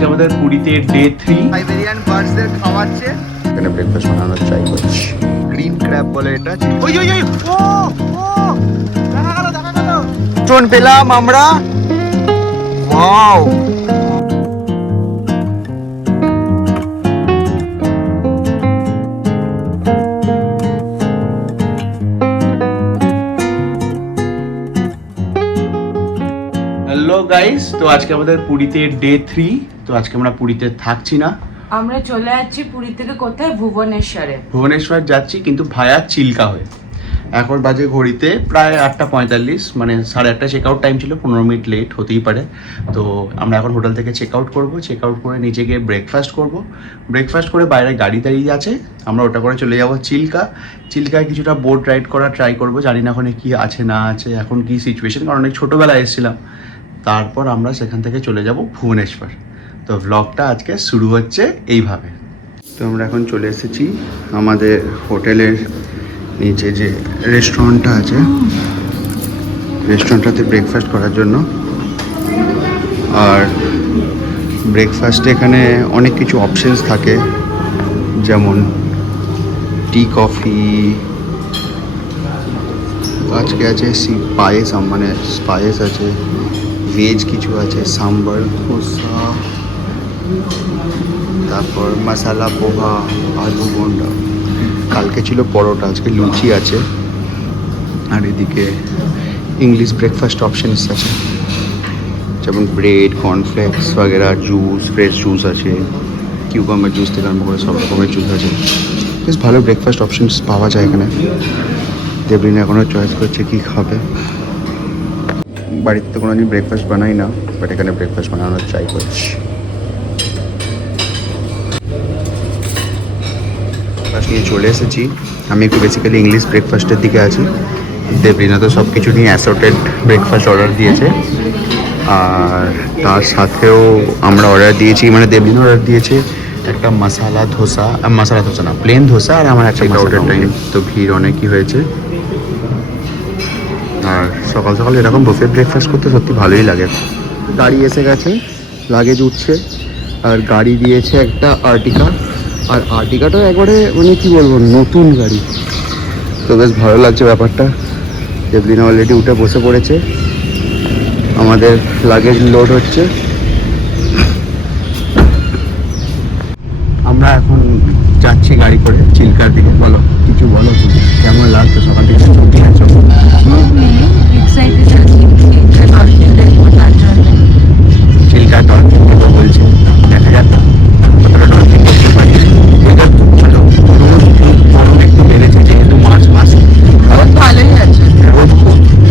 আজকে আমাদের পুরীতে ডে 3 সাইবেরিয়ান বার্ডসদের খাওয়াচ্ছে। এখানে ব্রেকফাস্ট বানানোর ট্রাই করছি। গ্রিন ক্র্যাব বলে এটা। ওই ওই ওই ও দেখা গেল চোন পেলাম আমরা। ওয়াও, হ্যালো গাইস, তো আজকে আমাদের পুরীতে ডে 3। তো আজকে আমরা পুরীতে থাকছি না, আমরা চলে যাচ্ছি পুরী থেকে কোথায়, ভুবনেশ্বরে। ভুবনেশ্বর যাচ্ছি, কিন্তু ভায়া চিল্কা হয়ে। এখন বাজে ঘড়িতে প্রায় 8:45, মানে 8:30 চেক আউট টাইম ছিল, 15 মিনিট লেট হতেই পারে। তো আমরা এখন হোটেল থেকে চেক আউট করবো, চেক আউট করে নিচে গিয়ে ব্রেকফাস্ট করব। ব্রেকফাস্ট করে বাইরে গাড়ি দাঁড়িয়ে আছে, আমরা ওটা করে চলে যাব চিল্কা। চিল্কায় কিছুটা বোট রাইড করা ট্রাই করবো, জানি না ওখানে কী আছে না আছে, এখন কী সিচুয়েশন, কারণ অনেক ছোটোবেলায় এসেছিলাম। তারপর আমরা সেখান থেকে চলে যাব ভুবনেশ্বর। তো ভ্লগটা আজকে শুরু হচ্ছে এইভাবে। তো আমরা এখন চলে এসেছি আমাদের হোটেলের নিচে যে রেস্টুরেন্টটা আছে, রেস্টুরেন্টটাতে ব্রেকফাস্ট করার জন্য। আর ব্রেকফাস্টে এখানে অনেক কিছু অপশনস থাকে, যেমন টি কফি, আজকে আছে পায়েস, মানে পায়েস আছে, ভেজ কিছু আছে, সাম্বার ধোসা, তারপর মশালা পোহা, আলু বোন্ডা, কালকে ছিল পরোটা, আজকে লুচি আছে। আর এদিকে ইংলিশ ব্রেকফাস্ট অপশনস আছে, যেমন ব্রেড, কর্নফ্লেক্স वगैरह, জুস, ফ্রেশ জুস আছে, কিউকাম্বার জুস থেকে আরম্ভ করে সব রকমের জুস আছে। বেশ ভালো ব্রেকফাস্ট অপশনস পাওয়া যায় এখানে। দেবরিনা এখনও চয়েস করছে কী খাবে। বাড়িতে তো কোনো দিন ব্রেকফাস্ট বানাই না, বাট এখানে ব্রেকফাস্ট বানানোর ট্রাই করছি। নিয়ে চলে এসেছি, আমি একটু বেসিক্যালি ইংলিশ ব্রেকফাস্টের দিকে আছি। দেবরিনা তো সব কিছু নিয়ে অ্যাসর্টেড ব্রেকফাস্ট অর্ডার দিয়েছে, আর তার সাথেও আমরা অর্ডার দিয়েছি, মানে দেবরিনা অর্ডার দিয়েছে একটা মশালা ধোসা না, প্লেন ধোসা, আর আমার একটা অর্ডার টাইম। তো ভিড় অনেকই হয়েছে, আর সকাল সকাল এরকম বুফে ব্রেকফাস্ট করতে সত্যি ভালোই লাগে। গাড়ি এসে গেছে, লাগেজ উঠছে, আর গাড়ি দিয়েছে একটা আর্টিকা। আর আর্টিকাটাও একবারে মানে কী বলবো, নতুন গাড়ি। তো বেশ ভালো লাগছে ব্যাপারটা। দেবলিনা অলরেডি উঠে বসে পড়েছে, আমাদের লাগেজ লোড হচ্ছে। আমরা এখন যাচ্ছি গাড়ি করে চিল্কার দিকে। বলো, কিছু বলো, তুমি কেমন লাগছে সকাল থেকে? ছুটি আছো? চিল্কা ডলফিন কথা বলছে, দেখা যাক কতটা ডলফিন দেখতে পারি। ভালো, রোদ গরম একটু বেড়েছে, যেহেতু মার্চ মাস, ভালোই আছে, রোদ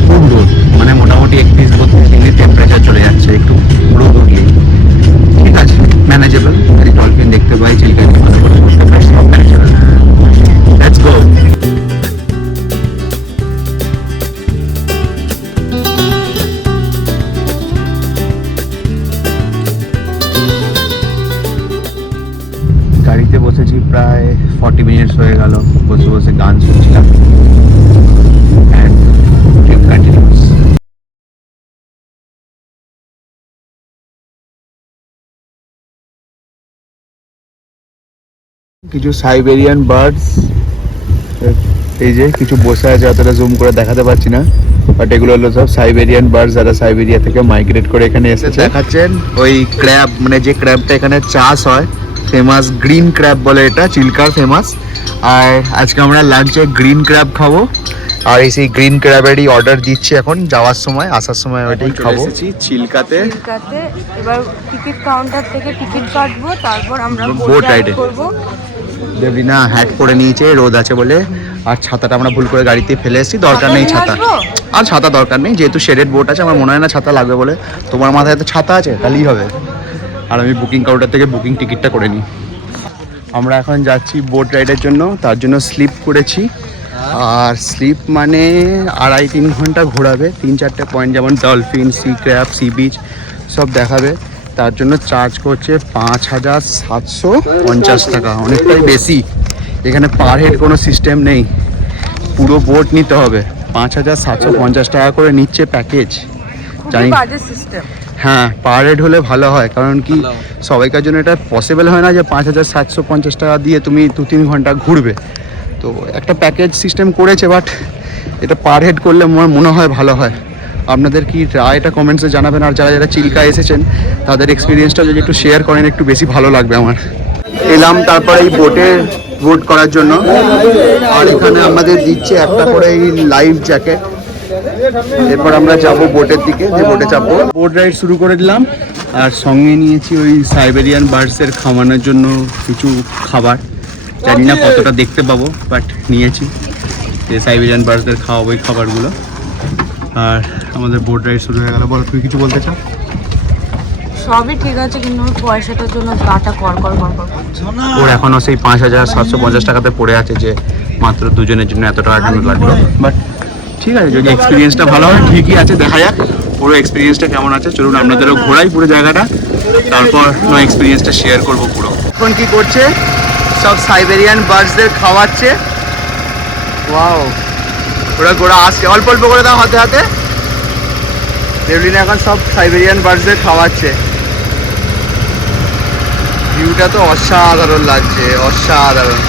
খুব রোদ, মানে মোটামুটি 31-32 ডিগ্রি টেম্পারেচার চলে যাচ্ছে একটু রোদ উঠলেই। ঠিক আছে, ম্যানেজেবল। যদি ডলফিন দেখতে পাই, চিল্কা ভালো করে করতে পারি, সব ম্যানেজেবল। Let's go. গাড়িতে বসেছি প্রায় 40 মিনিটস হয়ে গেল, বসে বসে গান শুনছিলাম। And trip continuous. কিছু সাইবেরিয়ান বার্ডস, এই যে কিছু বসে আছে, অতটা জুম করে দেখাতে পারছি না, বাট এগুলো হলো সব সাইবেরিয়ান বার্ডস, যারা সাইবেরিয়া থেকে মাইগ্রেট করে এখানে এসেছে। দেখাচ্ছেন ওই ক্র্যাব, মানে যে ক্র্যাবটা এখানে চাষ হয়, ফেমাস গ্রিন ক্র্যাব বলে এটা, চিল্কার ফেমাস। আর আজকে আমরা লাঞ্চে গ্রিন ক্র্যাব খাবো, আর এই সেই গ্রিন ক্র্যাবেরই অর্ডার দিচ্ছি এখন, যাওয়ার সময়, আসার সময় ওইটাই খাবো। চিল্কাতে এবার টিকিট কাউন্টার থেকে টিকিট কাটবো, তারপর আমরা বোট রাইডে করবো। দেবরিনা হ্যাট পরে নিয়েছে, রোদ আছে বলে। আর ছাতাটা আমরা ভুল করে গাড়িতে ফেলে এসেছি, দরকার নেই ছাতা, আর ছাতা দরকার নেই, যেহেতু শেডেড বোট আছে। আমার মনে হয় না ছাতা লাগবে বলে। তোমার মাথায় তো ছাতা আছে, তাহলেই হবে। আর আমি বুকিং কাউন্টার থেকে বুকিং টিকিটটা করে নিই। আমরা এখন যাচ্ছি বোট রাইডের জন্য, তার জন্য স্লিপ করেছি। আর স্লিপ মানে 2.5-3 ঘন্টা ঘোরাবে, 3-4টে পয়েন্ট, যেমন dolphin, sea crab, sea beach সব দেখাবে। তার জন্য চার্জ করছে 5,750 টাকা, অনেকটাই বেশি। এখানে পার হেড কোনো সিস্টেম নেই, পুরো বোট নিতে হবে। 5,750 টাকা করে নিচ্ছে প্যাকেজ। জানি, হ্যাঁ পার হেড হলে ভালো হয়, কারণ কি সবাইকার জন্য এটা পসিবল হয় না যে 5,750 টাকা দিয়ে তুমি 2-3 ঘন্টা ঘুরবে। তো একটা প্যাকেজ সিস্টেম করেছে, বাট এটা পার হেড করলে আমার মনে হয় ভালো হয়। আপনাদের কি রায় এটা কমেন্টসে জানাবেন, আর যারা যারা চিল্কা এসেছেন তাদের এক্সপিরিয়েন্সটা যদি একটু শেয়ার করেন একটু বেশি ভালো লাগবে আমার। এলাম তারপরে এই বোট করার জন্য, আর এখানে আমাদের দিচ্ছে একটা করে এই লাইফ জ্যাকেট। এরপর আমরা যাব বোটের দিকে, যে বোটে চাপবো। বোট রাইড শুরু করে দিলাম, আর সঙ্গে নিয়েছি ওই সাইবেরিয়ান বার্ডসের খাওয়ানোর জন্য কিছু খাবার। জানি না কতটা দেখতে পাবো, বাট নিয়েছি যে সাইবেরিয়ান বার্ডসদের খাওয়াবো এই খাবারগুলো। আর আমাদের বোট রাইড শুরু হয়ে গেল। বলো, তুমি কিছু বলতে চাও? সবই ঠিক আছে, কিন্তু ওর পয়সাটার জন্য গাটা কর করছে। ওর এখনো সেই 5,750 টাকাতে পড়ে আছে, যে মাত্র দুজনের জন্য এত টাকা কেন লাগলো। বাট ঠিক আছে, যদি এক্সপিরিয়েন্সটা ভালো হয় ঠিকই আছে, দেখা যাক পুরো এক্সপিরিয়েন্সটা কেমন আছে। চলুন আপনাদেরও ঘোরাই পুরো জায়গাটা, তারপর এক্সপিরিয়েন্সটা শেয়ার করবো পুরো। এখন কি করছে, সব সাইবেরিয়ান বার্ডসদের খাওয়াচ্ছে। ওয়াও, ওরা আসছে, অল্প অল্প করে দাও হাতে হাতে। দেবলিনা এখন সব সাইবেরিয়ান বার্ডসদের খাওয়াচ্ছে। ভিউটা তো অসাধারণ লাগছে, অসাধারণ।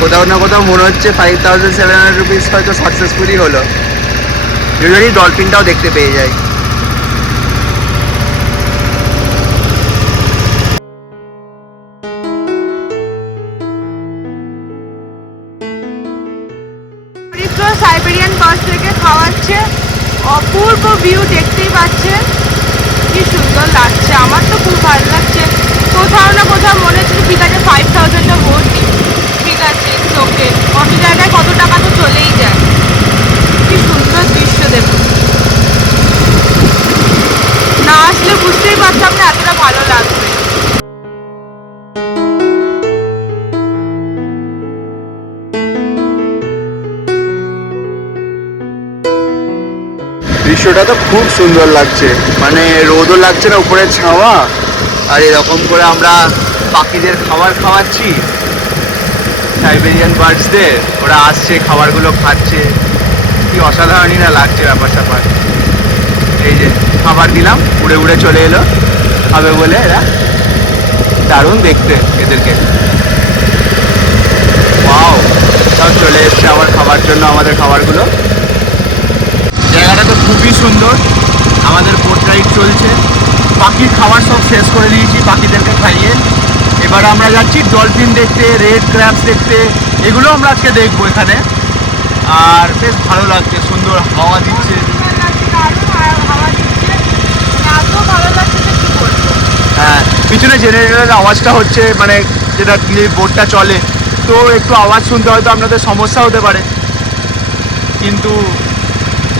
কোথাও না কোথাও মনে হচ্ছে 5,700 রুপিস হয়তো সাকসেসফুলি হলো। যদি ডলফিনটাও দেখতে পেয়ে যায়। সাইবেরিয়ান বার্ডস থেকে খাওয়াচ্ছে, অপূর্ব ভিউ দেখতেই পাচ্ছেন, কি সুন্দর লাগছে। আমার তো খুব ভালো লাগছে। কোথাও না কোথাও মনে হচ্ছে ঠিক আছে 5,000টা ভোট দিই, ঠিক আছে ওকে, কত জায়গায় কত টাকা তো চলেই যায়। কি সুন্দর দৃশ্য দেখুন, না আসলে বুঝতেই পারতাম না এতটা ভালো লাগবে। দৃশ্যটা তো খুব সুন্দর লাগছে, মানে রোদও লাগছে না, উপরে ছাওয়া, আর এরকম করে আমরা পাখিদের খাবার খাওয়াচ্ছি সাইবেরিয়ান বার্ডসদের। ওরা আসছে, খাবারগুলো খাচ্ছে, কি অসাধারণই না লাগছে ব্যাপার স্যাপার। এই যে খাবার দিলাম, উড়ে উড়ে চলে এলো খাবে বলে। এরা দারুণ দেখতে এদেরকে। ওয়াও, সব চলে এসছে আমার খাবার জন্য আমাদের খাবারগুলো। জায়গাটা তো খুবই সুন্দর। আমাদের বোট রাইড চলছে, পাখির খাবার সব শেষ করে দিয়েছি পাখিদেরকে খাইয়ে। এবার আমরা যাচ্ছি ডলফিন দেখতে, রেড ক্র্যাবস দেখতে, এগুলো আমরা আজকে দেখবো এখানে। আর বেশ ভালো লাগছে, সুন্দর হাওয়া দিচ্ছে। হ্যাঁ, পিছনে জেনারেটরের আওয়াজটা হচ্ছে, মানে যেটা দিয়ে বোটটা চলে, তো একটু আওয়াজ শুনতে হয়তো আপনাদের সমস্যা হতে পারে, কিন্তু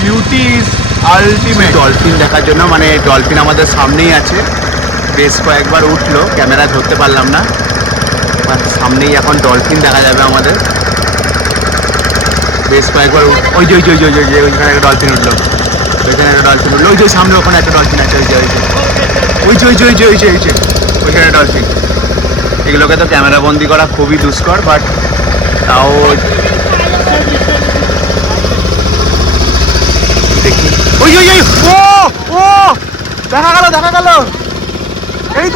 বিউটি ইজ আলটিমেট। ডলফিন দেখার জন্য, মানে ডলফিন আমাদের সামনেই আছে, বেশ কয়েকবার উঠলো, ক্যামেরা ধরতে পারলাম না। সামনেই এখন ডলফিন দেখা যাবে আমাদের, বেশ কয়েকবার। ওই যে ওইখানে একটা ডলফিন উঠলো, ওইখানে একটা ডলফিন উঠলো, ওই যে সামনে ওখানে একটা ডলফিন আছে, ওইখানে ডলফিন। এগুলোকে তো ক্যামেরা বন্দি করা খুবই দুষ্কর, বাট তাও দেখি। ওই ও দেখা গেল। এই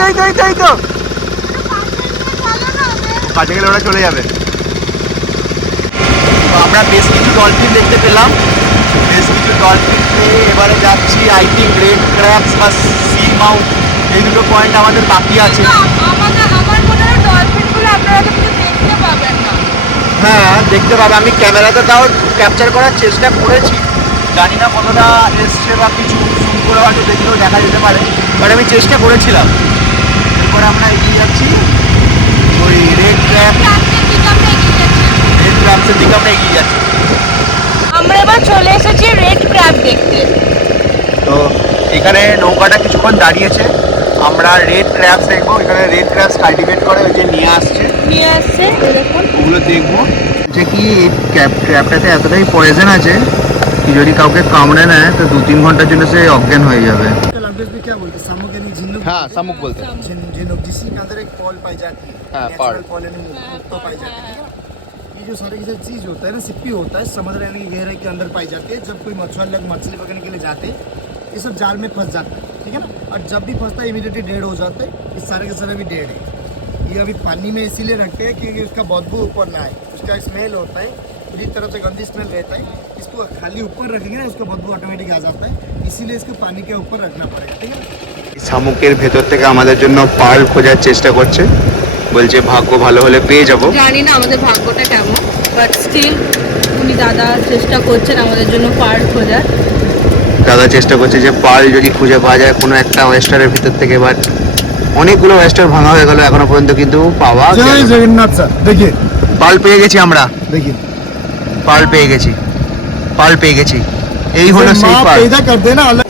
তো কাছে গেলে ওরা চলে যাবে। তো আমরা বেশ কিছু ডলফিন দেখতে পেলাম, বেশ কিছু ডলফিন পেয়ে এবারে যাচ্ছি আই থিঙ্ক রেড ক্র্যাবস বা সি মাউথ, এই দুটো পয়েন্ট আমাদের বাকি আছে। আমার মনে হয় ডলফিনগুলো আপনারা তো দেখতে পাবেন না। হ্যাঁ দেখতে পাবে, আমি ক্যামেরাতে তাও ক্যাপচার করার চেষ্টা করেছি, জানি না কতটা এসছে বা কিছু জুম করে হয়তো দেখলেও দেখা যেতে পারে, বাট আমি চেষ্টা করেছিলাম। এরপর আমরা এগিয়ে যাচ্ছি ওই রেড ক্র্যাবসের দিকে আমরা এগিয়ে যাচ্ছি। আমরা এবার চলে এসেছি রেড ক্র্যাব দেখতে। তো এখানে নৌকাটা কিছুক্ষণ দাঁড়িয়েছে, আমরা রেড ক্র্যাবস দেখবো। এখানে রেড ক্র্যাবস কাল্টিভেট করে ওই যে নিয়ে আসছে, দেখুন ওগুলো দেখবো। যে কি ক্র্যাবটাতে এতটাই পয়জন আছে कि যদি কাউকে কামড়ে নেয় তো 2-3 ঘন্টার জন্য সে অজ্ঞান হয়ে যাবে। लैंग्वेज में क्या बोलते हैं सामुक यानी झिनुक हाँ सामुक बोलते हैं। झिनुक जिसके अंदर एक पॉल पाई जाती है हाँ, नेचुरल पॉल। पॉल यानी मुक्त पाई जाती है। ये जो सारे की चीज होता है ना सिप्पी होता है समुद्र यानी गहराई के अंदर पाई जाती है। जब कोई मछुआरे लोग मछली पकड़ने के लिए जाते हैं ये सब जाल में फंस जाता है, ठीक है ना। और जब भी फंसता है इमीडिएटली डेड हो जाता है। ये सारे के सारे भी डेड है। ये अभी पानी में इसीलिए रखते हैं क्योंकि उसका बदबू ऊपर ना आए, उसका स्मेल होता है, पूरी तरह से गंदी स्मेल रहता है। इसको खाली ऊपर रखेंगे ना उसका बदबू ऑटोमेटिक आ जाता है, इसीलिए इसको पानी के ऊपर रखना पड़ेगा, ठीक है। শামুকের ভেতর থেকে আমাদের জন্য পার্ল খোঁজার চেষ্টা করছে, বলছে ভাগ্য ভালো হলে পেয়ে যাব। জানি না আমাদের ভাগ্যটা কেমন, বাট স্টিল উনি দাদা চেষ্টা করছেন আমাদের জন্য পার্ল খোঁজার। দাদা চেষ্টা করছে যে পার্ল যদি খুঁজে পাওয়া যায় কোনো একটা ওয়েস্টারের ভিতর থেকে, বাট অনেকগুলো ওয়েস্টার ভাঙা হয়ে গেল এখনো পর্যন্ত কিন্তু পাওয়া গেল जय না। जगन्नाथ सर, देखिए পার্ল পেয়ে গেছি আমরা, देखिए পার্ল পেয়ে গেছি, পার্ল পেয়ে গেছি। এই হলো সেই माँ পার্ল। पैदा कर देना अलग।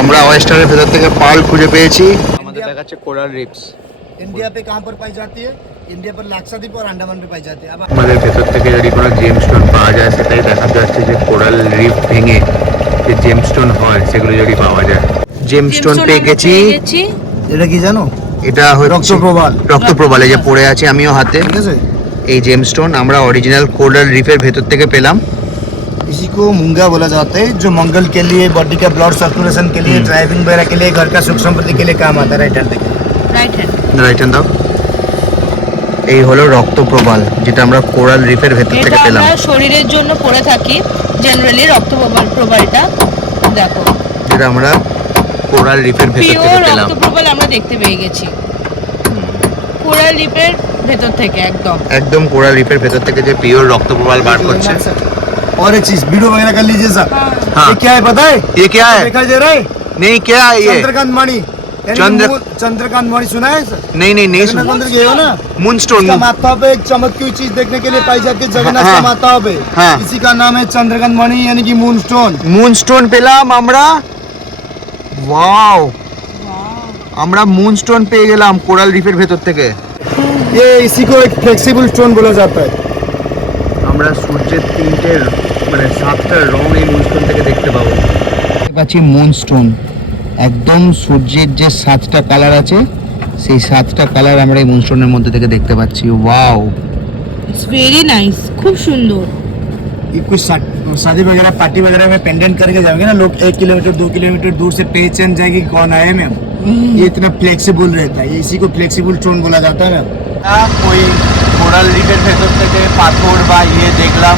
আমরা ওয়েস্টারের ভেতর থেকে পার্ল খুঁজে পেয়েছি। আমাদের দেখাচ্ছে কোরাল রিপস। इंडिया पे कहाँ पर पाई जाती है? इंडिया पर लाक्षाद्वीप और अंडमान पे पाई जाती है। अब আমাদের ভেতর থেকে যদি কোনো জেমস্টোন পাওয়া যায় সেটাই দেখাতে যাচ্ছে যে কোরাল রিফ ভেঙে যে জেমস্টোন হয় সেগুলো যদি পাওয়া যায়। জেমস্টোন পেয়ে গেছি। এটা কি জানো? এটা হচ্ছে রক্তপ্রবাল। রক্তপ্রবাল, এই যে পড়ে আছে আমিও হাতে। ঠিক আছে, এই জেমস্টোন আমরা অরিজিনাল কোরাল রিফের ভেতর থেকে পেলাম। इसी को मूंगा बोला जाता है, जो मंगल के लिए, बॉडी का ब्लड सर्कुलेशन के लिए, ड्राइविंग वगैरह के लिए, घर का सुख समृद्धि के लिए काम आता है। राइट हैंड देखिए, রাইট হ্যান্ড। রাইট হ্যান্ড দাও। এই হলো রক্তপ্রবাল, যেটা আমরা কোরাল রিফের ভেতর এটা থেকে পেলাম। আমরা শরীরের জন্য পরে থাকি জেনারেলি, রক্তপ্রবালটা দেখো যেটা আমরা কোরাল রিফের ভেতর থেকে পিওর পেলাম। রক্তপ্রবাল আমরা দেখতে পেয়ে গেছি কোরাল রিপের ভেতর থেকে একদম। একদম কোরাল রিফের ভেতর থেকে যে পিওর রক্তপ্রবাল বার করছে। और एक चीज वीडियो वगैरह कर लीजिए सर। हाँ। ये क्या है पता है? ये क्या है? दिखाई दे रहा है? नहीं क्या है ये? चंद्रकांत मणि। यानी चंद्र- चंद्रकांत मणि सुना है सर? नहीं नहीं नहीं जगन्नाथ सुना। मंदिर गए हो ना? मूनस्टोन। इसका माथा पे एक चमकती हुई चीज देखने के लिए पाई जाती है जगन्नाथ हाँ। का माथा पे। हाँ। इसी का नाम है चंद्रकांत मणि यानी कि मूनस्टोन। মুনস্টোন পেলাম আমরা। ওয়াও, আমরা মুনস্টোন পেয়ে গেলাম কোরাল রিফের ভেতর থেকে। ये इसी को एक फ्लेक्सिबल स्टोन बोला जाता है। আমরা সূর্যের তিনটে মানে সাতটা রং এই মুনস্টোন থেকে দেখতে পাবো। পাচ্ছি মুনস্টোন, একদম সূর্যের যে সাতটা কালার আছে সেই সাতটা কালার আমরা এই মুনস্টোনের মধ্যে থেকে দেখতে পাচ্ছি। ওয়াও, ইটস ভেরি নাইস, খুব সুন্দর। ये कुछ शादी वगैरह पार्टी वगैरह में पेंडेंट करके जाओगे ना लोग, 1 किलोमीटर 2 किलोमीटर दूर से पहचान जाएगी कौन आए मैम। ये इतना फ्लेक्सिबल रहता है, इसी को फ्लेक्सिबल स्टोन बोला जाता है मैम। ওই কোরাল রিফের ভেতর থেকে পাথর বা ইয়ে দেখলাম।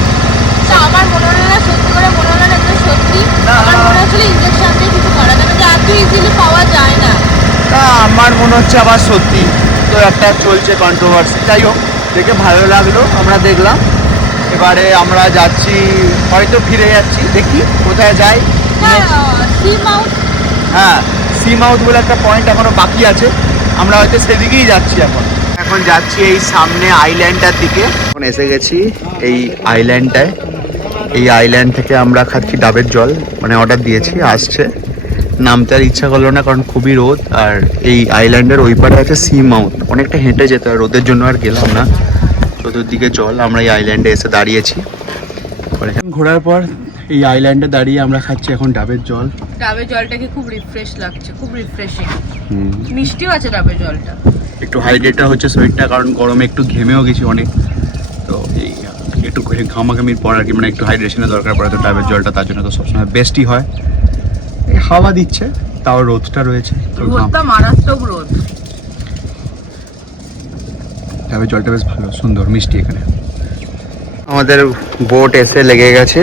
তো আমার মনে হলো না, সত্যি করে মনে হলো না যে সত্যি, আমার মনে হচ্ছিল ইনজেকশন দিয়ে কিছু করা যাবে, যে এত ইজিলি পাওয়া যায় না। না, আমার মনে হচ্ছে আবার সত্যি। তো একটা চলছে কন্ট্রোভার্সি, যাই হোক দেখে ভালো লাগলো, আমরা দেখলাম। এবারে আমরা যাচ্ছি, হয়তো ফিরে যাচ্ছি, দেখি কোথায় যাই। হ্যাঁ, সি মাউথ। হ্যাঁ, সি মাউথ বলে একটা পয়েন্ট এখনো বাকি আছে, আমরা হয়তো সেদিকেই যাচ্ছি এখন। এখন যাচ্ছি এই সামনে আইল্যান্ডটার দিকে। এখন এসে গেছি এই আইল্যান্ডটায়। এই আইল্যান্ড থেকে আমরা খাচ্ছি ডাবের জল, মানে অর্ডার দিয়েছি, আসছে। নামতে আর ইচ্ছা করলো না কারণ খুবই রোদ, আর এই আইল্যান্ডের ওই পারে আছে সি মাউথ, অনেকটা হেঁটে যেতে হয়, রোদের জন্য আর গেলাম না। চতুর্দিকে জল, আমরা এই আইল্যান্ডে এসে দাঁড়িয়েছি। ঘোরার পর এই আইল্যান্ডে দাঁড়িয়ে আমরা খাচ্ছি এখন ডাবের জল। ডাবের জলটাকে খুব রিফ্রেশ লাগছে, খুব রিফ্রেশিং, মিষ্টিও আছে ডাবের জলটা। একটু হাইড্রেটটা হচ্ছে শরীরটা, কারণ গরমে একটু ঘেমেও গেছি অনেক। তো এই একটু ঘামাঘামির পর আর কি, মানে একটু হাইড্রেশনের দরকার পড়ে, তো ডাবের জলটা তার জন্য তো সবসময় বেস্টই হয়। এই হাওয়া দিচ্ছে, তাও রোদটা রয়েছে, তো রোদটা মারাত্মক রোদ। ডাবের জলটা বেশ ভালো, সুন্দর, মিষ্টি। এখানে আমাদের বোট এসে লেগে গেছে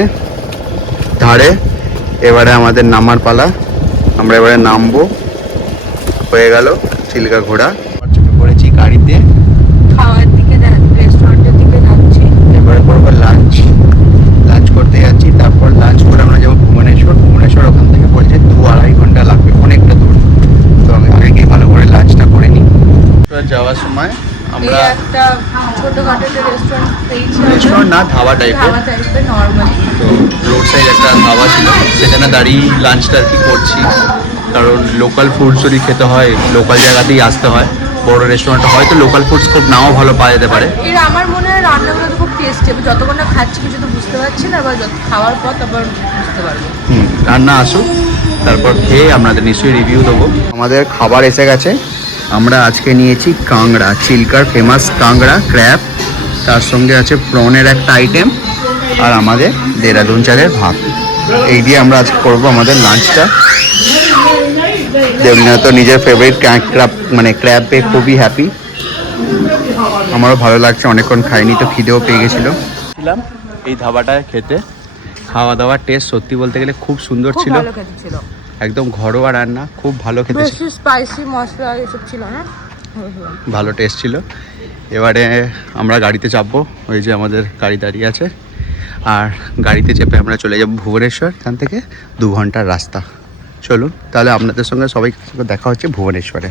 ধারে, এবারে আমাদের নামার পালা। আমরা এবারে নামবো, হয়ে গেল চিল্কা ঘোড়া। করেছি গাড়িতে, খাওয়ার দিকে রেস্টুরেন্টের দিকে যাচ্ছি। এবারে করবো লাঞ্চ। লাঞ্চ করতে যাচ্ছি, তারপর লাঞ্চ করে আমরা যাবো ভুবনেশ্বর। ভুবনেশ্বর ওখান থেকে বলছে 2-2.5 ঘন্টা লাগবে, অনেকটা দূর। তো আমি আগে গিয়ে ভালো করে লাঞ্চটা করে নিই। যাওয়ার সময় আমরা এই একটা ছোটখাটো একটা রেস্টুরেন্ট পেয়েছি, রেস্টুরেন্ট না, ধাবা টাইপের, খাওয়া টাইপের নর্মালি। তো রোড সাইড একটা ধাবা ছিল, সেখানে দাঁড়িয়ে লাঞ্চটা আর কি করছি। কারণ লোকাল ফুড যদি খেতে হয় লোকাল জায়গাতেই আসতে হয়। বড় রেস্টুরেন্টে হয়তো লোকাল ফুডস খুব নাও ভালো পাওয়া যেতে পারে। এর আমার মনে হয় রান্নাগুলো তো খুব টেস্টি, যতক্ষণ না খাচ্ছি কিছু তো বুঝতে পারছি না, আবার খাওয়ার পর তারপর বুঝতে পারবো। রান্না আসুক, তারপর খেয়ে আপনাদের নিশ্চয়ই রিভিউ দেবো। আমাদের খাবার এসে গেছে। আমরা আজকে নিয়েছি কাংড়া, চিল্কার ফেমাস কাংড়া ক্র্যাব, তার সঙ্গে আছে প্রনের একটা আইটেম, আর আমাদের দেরাদুন চালের ভাত। এই দিয়ে আমরা আজকে করবো আমাদের লাঞ্চটা। দেবলীনা তো নিজের ফেভারিট ক্র্যাব মানে ক্র্যাব পেয়ে খুবই হ্যাপি। আমারও ভালো লাগছে, অনেকক্ষণ খাইনি তো খিদেও পেয়ে গেছিলো। ছিলাম এই ধাবাটায় খেতে, খাওয়া দাওয়ার টেস্ট সত্যি বলতে গেলে খুব সুন্দর খুব ছিল, ভালো খেতে ছিল, একদম ঘরোয়া রান্না, খুব ভালো খেতে ছিল, বেশি স্পাইসি মশলা এসব ছিল না, ভালো টেস্ট ছিল। এবারে আমরা গাড়িতে চাপবো, ওই যে আমাদের গাড়ি দাঁড়িয়ে আছে, আর গাড়িতে চেপে আমরা চলে যাব ভুবনেশ্বর। এখান থেকে 2 ঘন্টার রাস্তা। চলুন তাহলে আপনাদের সঙ্গে সবাই দেখা হচ্ছে ভুবনেশ্বরে।